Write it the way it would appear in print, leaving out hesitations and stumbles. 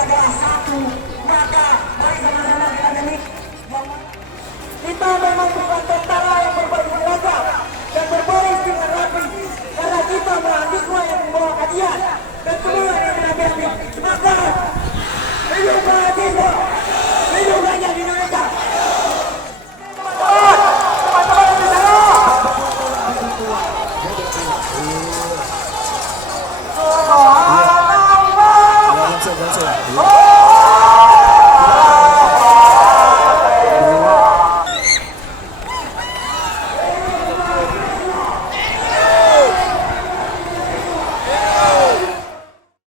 adalah satu, maka mari sama-sama kita demi kita memang bukan tentara yang berbaju seragam dan berbaris dengan rapi, karena kita mahasiswa yang membawa kajian dan semua yang mengambil maka hidup mahasiswa, hidup rakyat Indonesia. Teman-teman di sana. Langsung.